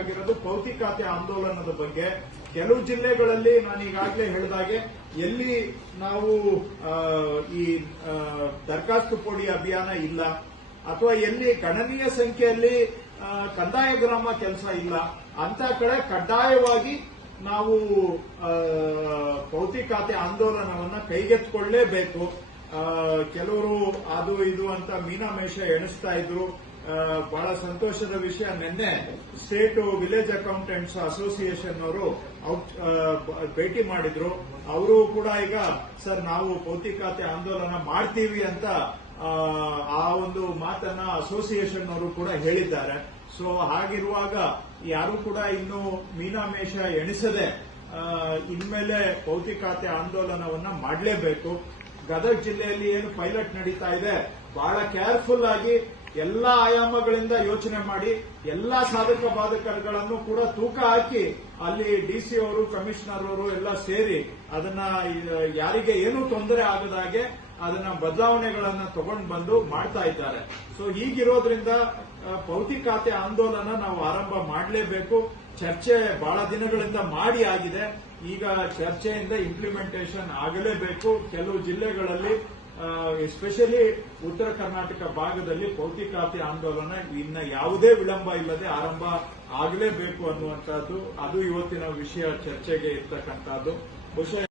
ಆಗಿರೋದು ಪೌತಿಕಾತೆ ಆಂದೋಲನದ ಬಗ್ಗೆ ಕೆಲವು ಜಿಲ್ಲೆಗಳಲ್ಲಿ ನಾನು ಈಗಾಗಲೇ ಹೇಳಿದಾಗೆ ಎಲ್ಲಿ ನಾವು ಈ ದರಖಾಸ್ತು ಪೋಡಿ ಅಭಿಯಾನ ಇಲ್ಲ ಅಥವಾ ಎಲ್ಲಿ ಗಣನೀಯ ಸಂಖ್ಯೆಯಲ್ಲಿ ಕಂದಾಯ ಗ್ರಾಮ ಕೆಲಸ ಇಲ್ಲ ಅಂತ ಕಡೆ ಕಡ್ಡಾಯವಾಗಿ ನಾವು ಪೌತಿಕಾತೆ ಆಂದೋಲನವನ್ನ ಕೈಗೆತ್ತಿಕೊಳ್ಳಲೇಬೇಕು. ಕೆಲವರು ಅದು ಇದು ಅಂತ ಮೀನಾಮೇಷ ಎಣಿಸ್ತಾ ಇದ್ರು. ಬಹಳ ಸಂತೋಷದ ವಿಷಯ, ನಿನ್ನೆ ಸ್ಟೇಟ್ ವಿಲೇಜ್ ಅಕೌಂಟೆಂಟ್ಸ್ ಅಸೋಸಿಯೇಷನ್ ಅವರು ಭೇಟಿ ಮಾಡಿದ್ರು. ಅವರು ಕೂಡ ಈಗ ಸರ್ ನಾವು ಪೌತಿಕಾತೆ ಆಂದೋಲನ ಮಾಡ್ತೀವಿ ಅಂತ ಆ ಒಂದು ಮಾತನ್ನ ಅಸೋಸಿಯೇಷನ್ ಅವರು ಕೂಡ ಹೇಳಿದ್ದಾರೆ. ಸೊ ಹಾಗಿರುವಾಗ ಯಾರು ಕೂಡ ಇನ್ನು ಮೀನಾಮೇಷ ಎಣಿಸದೆ ಇನ್ಮೇಲೆ ಪೌತಿಕಾತೆ ಆಂದೋಲನವನ್ನ ಮಾಡಲೇಬೇಕು. ಗದಗ ಜಿಲ್ಲೆಯಲ್ಲಿ ಏನು ಪೈಲಟ್ ನಡೀತಾ ಇದೆ, ಬಹಳ ಕೇರ್ಫುಲ್ ಆಗಿ ಎಲ್ಲಾ ಆಯಾಮಗಳಿಂದ ಯೋಚನೆ ಮಾಡಿ ಎಲ್ಲಾ ಸಾಧಕ ಬಾಧಕಗಳನ್ನು ಕೂಡ ತೂಕ ಹಾಕಿ ಅಲ್ಲಿ ಡಿಸಿ ಅವರು, ಕಮಿಷನರ್ ಅವರು ಎಲ್ಲ ಸೇರಿ ಅದನ್ನ ಯಾರಿಗೆ ಏನೂ ತೊಂದರೆ ಆಗದಾಗೆ ಅದನ್ನ ಬದಲಾವಣೆಗಳನ್ನ ತಗೊಂಡು ಬಂದು ಮಾಡ್ತಾ ಇದ್ದಾರೆ. ಸೊ ಹೀಗಿರೋದ್ರಿಂದ ಪೌತಿಕಾತೆ ಆಂದೋಲನ ನಾವು ಆರಂಭ ಮಾಡಲೇಬೇಕು. ಚರ್ಚೆ ಬಹಳ ದಿನಗಳಿಂದ ಮಾಡಿ ಆಗಿದೆ. ಈಗ ಚರ್ಚೆಯಿಂದ ಇಂಪ್ಲಿಮೆಂಟೇಷನ್ ಆಗಲೇಬೇಕು. ಕೆಲವು ಜಿಲ್ಲೆಗಳಲ್ಲಿ ಎಸ್ಪೆಷಲಿ ಉತ್ತರ ಕರ್ನಾಟಕ ಭಾಗದಲ್ಲಿ ಪೌತಿಕಾತೆ ಆಂದೋಲನ ಇನ್ನ ಯಾವುದೇ ವಿಳಂಬ ಇಲ್ಲದೆ ಆರಂಭ ಆಗಲೇಬೇಕು ಅನ್ನುವಂಥದ್ದು ಅದು ಇವತ್ತಿನ ವಿಷಯ ಚರ್ಚೆಗೆ ಇರ್ತಕ್ಕಂಥದ್ದು. ಬಹುಶಃ